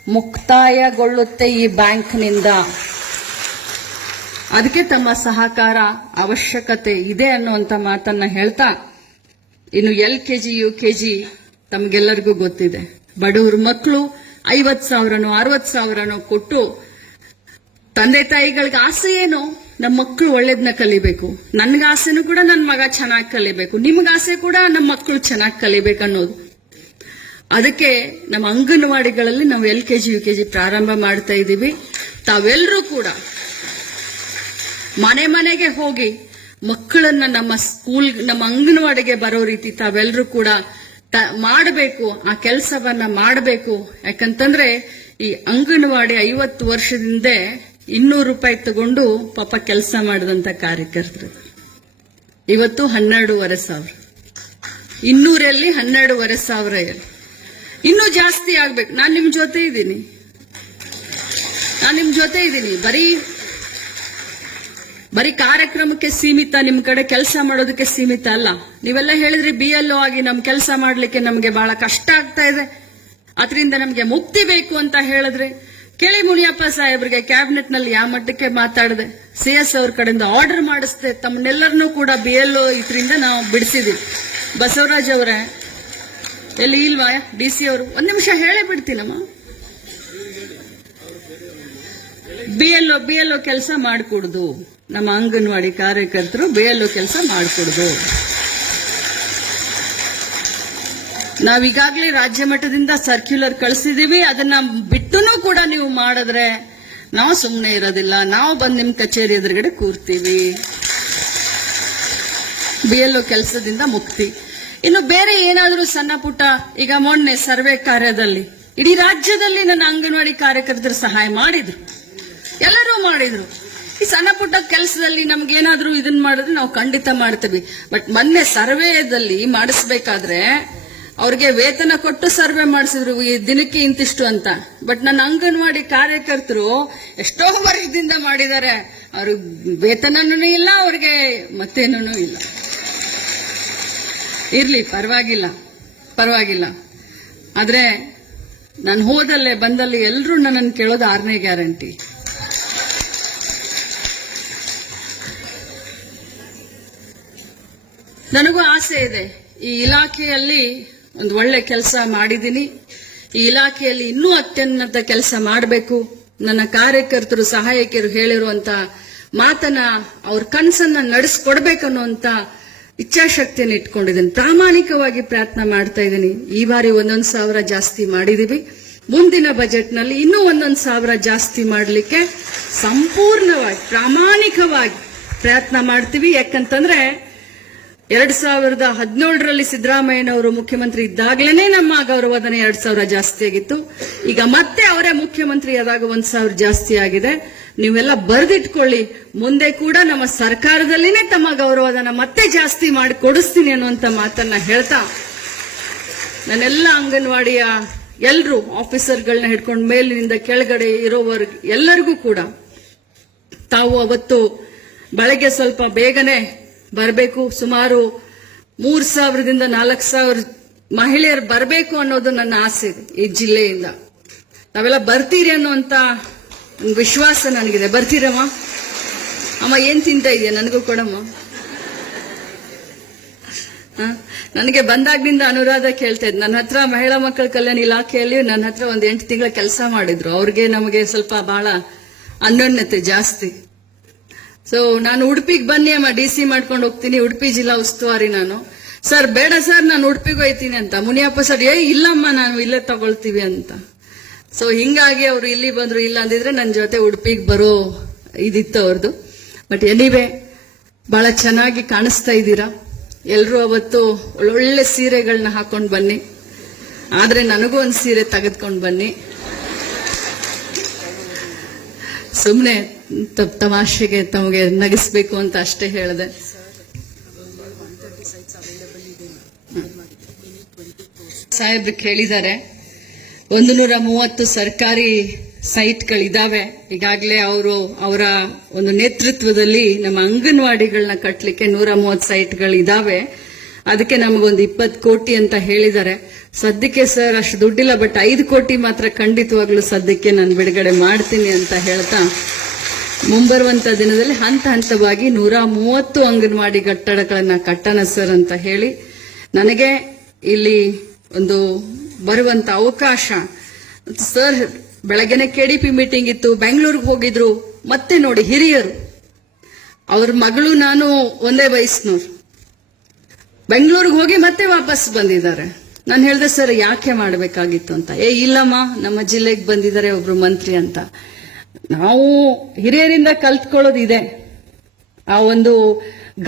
ಮುಕ್ತಾಯಗೊಳ್ಳುತ್ತೆ ಈ ಬ್ಯಾಂಕ್ನಿಂದ. ಅದಕ್ಕೆ ತಮ್ಮ ಸಹಕಾರ ಅವಶ್ಯಕತೆ ಇದೆ ಅನ್ನುವಂತ ಮಾತನ್ನ ಹೇಳ್ತಾ, ಇನ್ನು LKG UKG ತಮಗೆಲ್ಲರಿಗೂ ಗೊತ್ತಿದೆ. ಬಡವ್ರ ಮಕ್ಕಳು 50,000ನೋ 60,000ನೋ ಕೊಟ್ಟು ತಂದೆ ತಾಯಿಗಳಿಗೆ ಆಸೆ ಏನು, ನಮ್ಮ ಮಕ್ಕಳು ಒಳ್ಳೇದನ್ನ ಕಲಿಬೇಕು, ನನ್ಗೆ ಆಸೆನೂ ಕೂಡ ನನ್ನ ಮಗ ಚೆನ್ನಾಗಿ ಕಲಿಬೇಕು, ನಿಮ್ಗೆ ಆಸೆ ಕೂಡ ನಮ್ಮ ಮಕ್ಕಳು ಚೆನ್ನಾಗಿ ಕಲಿಬೇಕು ಅನ್ನೋದು. ಅದಕ್ಕೆ ನಮ್ಮ ಅಂಗನವಾಡಿಗಳಲ್ಲಿ ನಾವು LKG UKG ಪ್ರಾರಂಭ ಮಾಡ್ತಾ ಇದ್ದೀವಿ. ತಾವೆಲ್ಲರೂ ಕೂಡ ಮನೆ ಮನೆಗೆ ಹೋಗಿ ಮಕ್ಕಳನ್ನ ನಮ್ಮ ಅಂಗನವಾಡಿಗೆ ಬರೋ ರೀತಿ ತಾವೆಲ್ಲರೂ ಕೂಡ ಮಾಡಬೇಕು, ಆ ಕೆಲಸವನ್ನ ಮಾಡಬೇಕು. ಯಾಕಂತಂದ್ರೆ ಈ ಅಂಗನವಾಡಿ 50 ವರ್ಷದಿಂದ ₹200 ತಗೊಂಡು ಪಾಪ ಕೆಲಸ ಮಾಡಿದಂತ ಕಾರ್ಯಕರ್ತರು ಇವತ್ತು 12,500, 200ರಲ್ಲಿ 12,500 ಇನ್ನೂ ಜಾಸ್ತಿ ಆಗ್ಬೇಕು. ನಾನು ನಿಮ್ ಜೊತೆ ಇದ್ದೀನಿ. ಬರೀ ಕಾರ್ಯಕ್ರಮಕ್ಕೆ ಸೀಮಿತ, ನಿಮ್ ಕಡೆ ಕೆಲಸ ಮಾಡೋದಕ್ಕೆ ಸೀಮಿತ ಅಲ್ಲ. ನೀವೆಲ್ಲ ಹೇಳಿದ್ರಿ BLO ಆಗಿ ನಮ್ ಕೆಲಸ ಮಾಡ್ಲಿಕ್ಕೆ ನಮ್ಗೆ ಬಹಳ ಕಷ್ಟ ಆಗ್ತಾ ಇದೆ, ಅದರಿಂದ ನಮ್ಗೆ ಮುಕ್ತಿ ಬೇಕು ಅಂತ ಹೇಳಿದ್ರೆ ಕೇಳಿ. ಮುನಿಯಪ್ಪ ಸಾಹೇಬ್ರಿಗೆ ಕ್ಯಾಬಿನೆಟ್ ನಲ್ಲಿ ಯಾವ ಮಟ್ಟಕ್ಕೆ ಮಾತಾಡಿದೆ, CS ಅವ್ರ ಕಡೆಯಿಂದ ಆರ್ಡರ್ ಮಾಡಿಸ್ದೆ, ತಮ್ಮನ್ನೆಲ್ಲರನ್ನೂ ಕೂಡ BLO ಇದರಿಂದ ನಾವು ಬಿಡಿಸಿದ್ವಿ. ಬಸವರಾಜ್ ಅವರೇ ಎಲ್ಲಿ ಇಲ್ವಾ, DC ಅವರು? ಒಂದ್ ನಿಮಿಷ ಹೇಳೇ ಬಿಡ್ತೀನಮ್ಮ. BLO ಕೆಲಸ ಮಾಡಿಕೊಡುದು, ನಮ್ಮ ಅಂಗನವಾಡಿ ಕಾರ್ಯಕರ್ತರು BLO ಕೆಲಸ ಮಾಡಿಕೊಡುದು. ನಾವೀಗಾಗಲೇ ರಾಜ್ಯ ಮಟ್ಟದಿಂದ ಸರ್ಕ್ಯುಲರ್ ಕಳಿಸಿದೀವಿ. ಅದನ್ನ ಬಿಟ್ಟುನೂ ಕೂಡ ನೀವು ಮಾಡಿದ್ರೆ ನಾವು ಸುಮ್ಮನೆ ಇರೋದಿಲ್ಲ, ನಾವು ಬಂದು ನಿಮ್ ಕಚೇರಿ ಎದುರುಗಡೆ ಕೂರ್ತೀವಿ. BLO ಕೆಲಸದಿಂದ ಮುಕ್ತಿ. ಇನ್ನು ಬೇರೆ ಏನಾದ್ರೂ ಸಣ್ಣ ಪುಟ್ಟ, ಈಗ ಮೊನ್ನೆ ಸರ್ವೆ ಕಾರ್ಯದಲ್ಲಿ ಇಡೀ ರಾಜ್ಯದಲ್ಲಿ ನನ್ನ ಅಂಗನವಾಡಿ ಕಾರ್ಯಕರ್ತರು ಸಹಾಯ ಮಾಡಿದ್ರು, ಎಲ್ಲರೂ ಮಾಡಿದ್ರು. ಈ ಸಣ್ಣ ಪುಟ್ಟ ಕೆಲಸದಲ್ಲಿ ನಮ್ಗೇನಾದ್ರೂ ಇದನ್ನ ಮಾಡಿದ್ರೆ ನಾವು ಖಂಡಿತ ಮಾಡ್ತೀವಿ. ಬಟ್ ಮೊನ್ನೆ ಸರ್ವೆದಲ್ಲಿ ಮಾಡಿಸ್ಬೇಕಾದ್ರೆ ಅವ್ರಿಗೆ ವೇತನ ಕೊಟ್ಟು ಸರ್ವೆ ಮಾಡಿಸಿದ್ರು, ಈ ದಿನಕ್ಕೆ ಇಂತಿಷ್ಟು ಅಂತ. ಬಟ್ ನನ್ನ ಅಂಗನವಾಡಿ ಕಾರ್ಯಕರ್ತರು ಎಷ್ಟೋ ವರ್ಷದಿಂದ ಮಾಡಿದ್ದಾರೆ, ಅವ್ರಿಗೆ ವೇತನನೂ ಇಲ್ಲ, ಅವ್ರಿಗೆ ಮತ್ತೇನೂ ಇಲ್ಲ. ಇರ್ಲಿ, ಪರವಾಗಿಲ್ಲ. ಆದ್ರೆ ನಾನು ಹೋದಲ್ಲೇ ಬಂದಲ್ಲಿ ಎಲ್ಲರೂ ನನ್ನನ್ನು ಕೇಳೋದು 6ನೇ ಗ್ಯಾರಂಟಿ. ನನಗೂ ಆಸೆ ಇದೆ, ಈ ಇಲಾಖೆಯಲ್ಲಿ ಒಂದು ಒಳ್ಳೆ ಕೆಲಸ ಮಾಡಿದ್ದೀನಿ, ಈ ಇಲಾಖೆಯಲ್ಲಿ ಇನ್ನೂ ಅತ್ಯುನ್ನತ ಕೆಲಸ ಮಾಡಬೇಕು. ನನ್ನ ಕಾರ್ಯಕರ್ತರು ಸಹಾಯಕಿಯರು ಹೇಳಿರುವಂತ ಮಾತನ್ನ, ಅವ್ರ ಕನಸನ್ನ ನಡೆಸ್ಕೊಡ್ಬೇಕನ್ನುವಂತ ಇಚ್ಛಾಶಕ್ತಿಯನ್ನು ಇಟ್ಕೊಂಡಿದ್ದೀನಿ. ಪ್ರಾಮಾಣಿಕವಾಗಿ ಪ್ರಯತ್ನ ಮಾಡ್ತಾ ಇದ್ದೀನಿ. ಈ ಬಾರಿ 1,000 ಜಾಸ್ತಿ ಮಾಡಿದೀವಿ. ಮುಂದಿನ ಬಜೆಟ್ನಲ್ಲಿ ಇನ್ನೂ 1,000 ಜಾಸ್ತಿ ಮಾಡಲಿಕ್ಕೆ ಸಂಪೂರ್ಣವಾಗಿ ಪ್ರಾಮಾಣಿಕವಾಗಿ ಪ್ರಯತ್ನ ಮಾಡ್ತೀವಿ. ಯಾಕಂತಂದ್ರೆ 2017ರಲ್ಲಿ ಸಿದ್ದರಾಮಯ್ಯನವರು ಮುಖ್ಯಮಂತ್ರಿ ಇದ್ದಾಗಲೇ ನಮ್ಮ ಗೌರವಧನ 2,000 ಜಾಸ್ತಿ ಆಗಿತ್ತು. ಈಗ ಮತ್ತೆ ಅವರೇ ಮುಖ್ಯಮಂತ್ರಿ ಆದಾಗ 1,000 ಜಾಸ್ತಿ ಆಗಿದೆ. ನೀವೆಲ್ಲ ಬರೆದಿಟ್ಕೊಳ್ಳಿ. ಮುಂದೆ ಕೂಡ ನಮ್ಮ ಸರ್ಕಾರದಲ್ಲಿನೇ ತಮ್ಮ ಗೌರವಧನ ಮತ್ತೆ ಜಾಸ್ತಿ ಮಾಡಿ ಕೊಡಿಸ್ತೀನಿ ಅನ್ನುವಂತ ಮಾತನ್ನ ಹೇಳ್ತಾ, ನನ್ನೆಲ್ಲ ಅಂಗನವಾಡಿಯ ಎಲ್ಲರೂ ಆಫೀಸರ್ಗಳನ್ನ ಹಿಡ್ಕೊಂಡು ಮೇಲಿನಿಂದ ಕೆಳಗಡೆ ಇರೋವರೆಗೂ ಎಲ್ಲರಿಗೂ ಕೂಡ ತಾವು ಅವತ್ತು ಬೆಳಗ್ಗೆ ಸ್ವಲ್ಪ ಬೇಗನೆ ಬರಬೇಕು. ಸುಮಾರು 3,000ದಿಂದ 4,000 ಮಹಿಳೆಯರು ಬರಬೇಕು ಅನ್ನೋದು ನನ್ನ ಆಸೆ ಇದೆ ಈ ಜಿಲ್ಲೆಯಿಂದ. ನಾವೆಲ್ಲ ಬರ್ತೀರಿ ಅನ್ನುವಂತ ವಿಶ್ವಾಸ ನನಗಿದೆ. ಬರ್ತೀರಮ್ಮ? ಅಮ್ಮ ಏನ್ ತಿಂತ ಇದೆಯಾ? ನನಗೂ ಕೊಡಮ್ಮ. ನನಗೆ ಬಂದಾಗ್ನಿಂದ ಅನುರಾಧ ಕೇಳ್ತಾ ಇದ್, ನನ್ನ ಹತ್ರ ಮಹಿಳಾ ಮಕ್ಕಳ ಕಲ್ಯಾಣ ಇಲಾಖೆಯಲ್ಲಿ ನನ್ನ ಹತ್ರ ಒಂದು 8 ತಿಂಗಳ ಕೆಲಸ ಮಾಡಿದ್ರು. ಅವ್ರಿಗೆ ನಮಗೆ ಸ್ವಲ್ಪ ಬಹಳ ಅನ್ಯೋನ್ಯತೆ ಜಾಸ್ತಿ. ಸೊ ನಾನು ಉಡುಪಿಗೆ ಬನ್ನಿ ಅಮ್ಮ, DC ಮಾಡ್ಕೊಂಡು ಹೋಗ್ತೀನಿ, ಉಡುಪಿ ಜಿಲ್ಲಾ ಉಸ್ತುವಾರಿ ನಾನು. ಸರ್ ಬೇಡ ಸರ್, ನಾನು ಉಡುಪಿಗೆ ಹೋಯ್ತೀನಿ ಅಂತ. ಮುನಿಯಪ್ಪ ಸರ್ ಇಲ್ಲಮ್ಮ ನಾನು ಇಲ್ಲೇ ತಗೊಳ್ತೀವಿ ಅಂತ. ಸೊ ಹಿಂಗಾಗಿ ಅವರು ಇಲ್ಲಿ ಬಂದ್ರು. ಇಲ್ಲ ಅಂದಿದ್ರೆ ನನ್ನ ಜೊತೆ ಉಡುಪಿಗೆ ಬರೋ ಇದಿತ್ತು ಅವ್ರದ್ದು. ಬಟ್ ಎನಿವೆ ಬಹಳ ಚೆನ್ನಾಗಿ ಕಾಣಿಸ್ತಾ ಇದ್ದೀರಾ ಎಲ್ರು. ಅವತ್ತು ಒಳ್ಳೊಳ್ಳೆ ಸೀರೆಗಳನ್ನ ಹಾಕೊಂಡು ಬನ್ನಿ, ಆದ್ರೆ ನನಗೂ ಒಂದು ಸೀರೆ ತೆಗೆದುಕೊಂಡು ಬನ್ನಿ. ಸುಮ್ನೆ ತಮಾಷೆಗೆ ತಮಗೆ ನಗಿಸ್ಬೇಕು ಅಂತ ಅಷ್ಟೇ ಹೇಳಿದೆ. ಸಾಹೇಬ್ರು ಕೇಳಿದ್ದಾರೆ, 130 ಸರ್ಕಾರಿ ಸೈಟ್ಗಳಿದಾವೆ. ಈಗಾಗಲೇ ಅವರ ಒಂದು ನೇತೃತ್ವದಲ್ಲಿ ನಮ್ಮ ಅಂಗನವಾಡಿಗಳನ್ನ ಕಟ್ಟಲಿಕ್ಕೆ 130 ಸೈಟ್ಗಳಿದಾವೆ. ಅದಕ್ಕೆ ನಮಗೊಂದು 20 ಕೋಟಿ ಅಂತ ಹೇಳಿದ್ದಾರೆ. ಸದ್ಯಕ್ಕೆ ಸರ್ ಅಷ್ಟು ದುಡ್ಡಿಲ್ಲ, ಬಟ್ 5 ಕೋಟಿ ಮಾತ್ರ ಖಂಡಿತವಾಗ್ಲೂ ಸದ್ಯಕ್ಕೆ ನಾನು ಬಿಡುಗಡೆ ಮಾಡ್ತೀನಿ ಅಂತ ಹೇಳ್ತಾ, ಮುಂಬರುವಂತ ದಿನದಲ್ಲಿ ಹಂತ ಹಂತವಾಗಿ 130 ಅಂಗನವಾಡಿ ಕಟ್ಟಡಗಳನ್ನ ಕಟ್ಟಣ ಸರ್ ಅಂತ ಹೇಳಿ, ನನಗೆ ಇಲ್ಲಿ ಒಂದು ಬರುವಂತ ಅವಕಾಶ. ಸರ್ ಬೆಳಗ್ಗೆನೆ KDP ಮೀಟಿಂಗ್ ಇತ್ತು, ಬೆಂಗಳೂರಿಗೆ ಹೋಗಿದ್ರು. ಮತ್ತೆ ನೋಡಿ ಹಿರಿಯರು, ಅವ್ರ ಮಗಳು ನಾನು ಒಂದೇ ವಯಸ್ಸಿನವ್ರು, ಬೆಂಗಳೂರಿಗೆ ಹೋಗಿ ಮತ್ತೆ ವಾಪಸ್ ಬಂದಿದ್ದಾರೆ. ನಾನು ಹೇಳ್ದೆ ಸರ್ ಯಾಕೆ ಮಾಡಬೇಕಾಗಿತ್ತು ಅಂತ. ಇಲ್ಲಮ್ಮ ನಮ್ಮ ಜಿಲ್ಲೆಗೆ ಬಂದಿದ್ದಾರೆ ಒಬ್ರು ಮಂತ್ರಿ ಅಂತ. ನಾವು ಹಿರಿಯರಿಂದ ಕಲ್ತ್ಕೊಳ್ಳೋದಿದೆ, ಆ ಒಂದು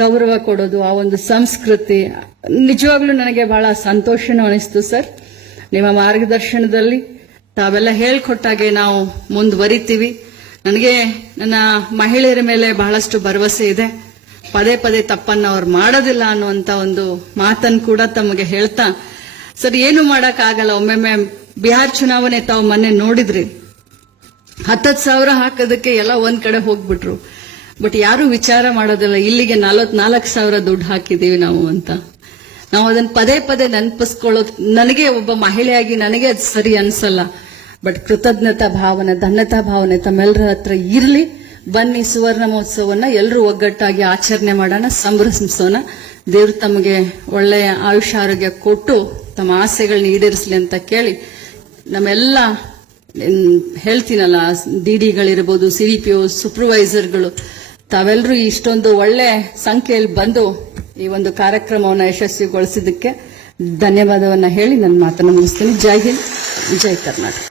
ಗೌರವ ಕೊಡೋದು, ಆ ಒಂದು ಸಂಸ್ಕೃತಿ. ನಿಜವಾಗ್ಲೂ ನನಗೆ ಬಹಳ ಸಂತೋಷನೂ ಅನಿಸ್ತು ಸರ್. ನಿಮ್ಮ ಮಾರ್ಗದರ್ಶನದಲ್ಲಿ ತಾವೆಲ್ಲ ಹೇಳ್ಕೊಟ್ಟಾಗೆ ನಾವು ಮುಂದುವರಿತೀವಿ. ನನಗೆ ನನ್ನ ಮಹಿಳೆಯರ ಮೇಲೆ ಬಹಳಷ್ಟು ಭರವಸೆ ಇದೆ. ಪದೇ ಪದೇ ತಪ್ಪನ್ನು ಅವ್ರು ಮಾಡೋದಿಲ್ಲ ಅನ್ನುವಂತ ಒಂದು ಮಾತನ್ನು ಕೂಡ ತಮಗೆ ಹೇಳ್ತಾ, ಸರ್ ಏನು ಮಾಡಕ್ ಆಗಲ್ಲ. ಒಮ್ಮೊಮ್ಮೆ ಬಿಹಾರ್ ಚುನಾವಣೆ ತಾವು ಮೊನ್ನೆ ನೋಡಿದ್ರಿ, 10,000 ಹಾಕೋದಕ್ಕೆ ಎಲ್ಲ ಒಂದ್ ಕಡೆ ಹೋಗ್ಬಿಟ್ರು. ಬಟ್ ಯಾರು ವಿಚಾರ ಮಾಡೋದಿಲ್ಲ, ಇಲ್ಲಿಗೆ 44,000 ದುಡ್ಡು ಹಾಕಿದೀವಿ ನಾವು ಅಂತ. ನಾವು ಅದನ್ನ ಪದೇ ಪದೇ ನೆನಪಿಸ್ಕೊಳ್ಳೋದು ನನಗೆ ಒಬ್ಬ ಮಹಿಳೆಯಾಗಿ ನನಗೆ ಅದು ಸರಿ ಅನ್ಸಲ್ಲ. ಬಟ್ ಕೃತಜ್ಞತಾ ಭಾವನೆ, ಧನ್ಯತಾ ಭಾವನೆ ತಮ್ಮೆಲ್ಲರ ಹತ್ರ ಇರ್ಲಿ. ಬನ್ನಿ, ಸುವರ್ಣ ಮಹೋತ್ಸವನ್ನ ಎಲ್ಲರೂ ಒಗ್ಗಟ್ಟಾಗಿ ಆಚರಣೆ ಮಾಡೋಣ, ಸಂಭ್ರಮಿಸೋಣ. ದೇವ್ರು ತಮಗೆ ಒಳ್ಳೆಯ ಆಯುಷ್ಯ ಆರೋಗ್ಯ ಕೊಟ್ಟು ತಮ್ಮ ಆಸೆಗಳನ್ನ ಈಡೇರಿಸಲಿ ಅಂತ ಕೇಳಿ, ನಮ್ಮೆಲ್ಲ ಹೇಳ್ತೀನಲ್ಲ, DDಗಳಿರ್ಬೋದು, CDPO, ಸೂಪರ್ವೈಸರ್ಗಳು, ತಾವೆಲ್ಲರೂ ಇಷ್ಟೊಂದು ಒಳ್ಳೆ ಸಂಖ್ಯೆಯಲ್ಲಿ ಬಂದು ಈ ಒಂದು ಕಾರ್ಯಕ್ರಮವನ್ನು ಯಶಸ್ವಿಗೊಳಿಸಿದ್ದಕ್ಕೆ ಧನ್ಯವಾದವನ್ನ ಹೇಳಿ ನನ್ನ ಮಾತನ್ನು ಮುಗಿಸ್ತೀನಿ. ಜೈ ಹಿಂದ್, ಜೈ ಕರ್ನಾಟಕ.